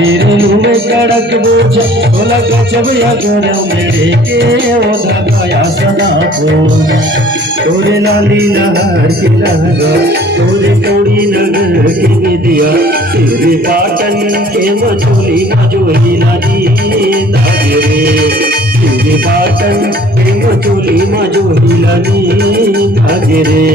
रेलू में कड़क बोझ बोला कचबिया गोरा मेरे के ओ धगाया सदा को तोरे लाली नहर की लहरा तोरे कौड़ी नगर की विद्या तेरे पाटन के मचोली मजोली लाली दागरे तेरे पाटन के मचोली मजोली लाली दागरे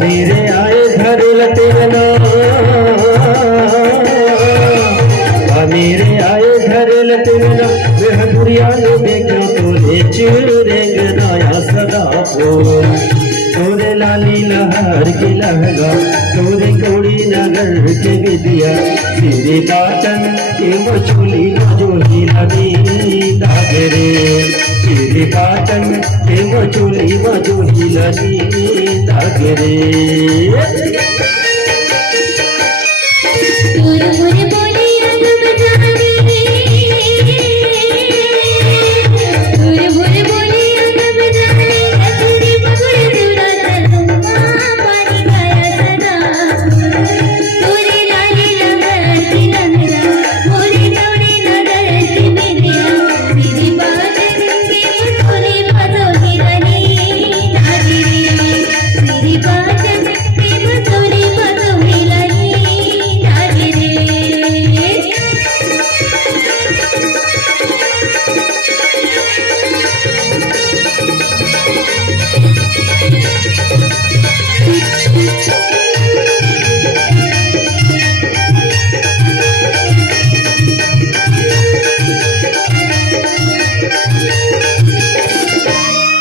मेरे आए घर लतेना मेरे आए घर लतेना बेहदुरिया ने देखा तोरे चिरेंग नाया सदा को तोरे लाली लहर की लहरा तोरे कौड़ी नगर के विद्या तेरे पाटन के मछली मजोली लगी दागरे तेरे पाटन के मछली मजोली लगी दागरे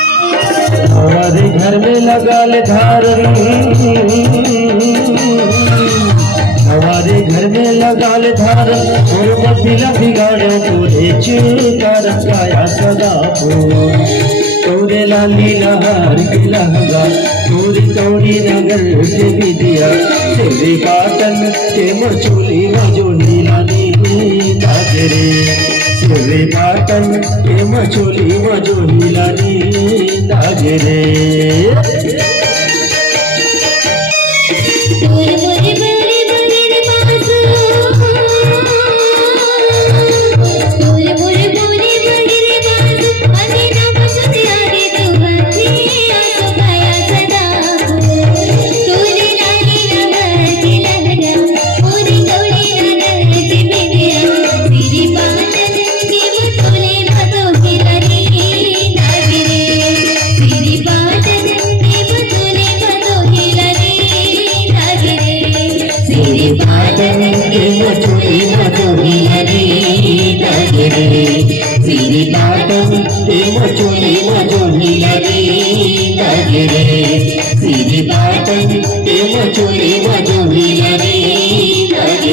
हमारे घर में लगा ले धारन हमारे घर में लगा ले धारन और मफिला बिगाड़ो तोरे चिकार काया सदा को तोरे लाली लहर की लहंगा तोरे कौड़ी नगर के विद्या तेरे पाटन के मचोली मजोली लाली दागरे तेरे पाटन के मचोली मजोली लाली दागरे तेरे पाटन के मचोली मजोली लगी दागरे तेरे पाटन के मचोली मजोली लगी दागरे।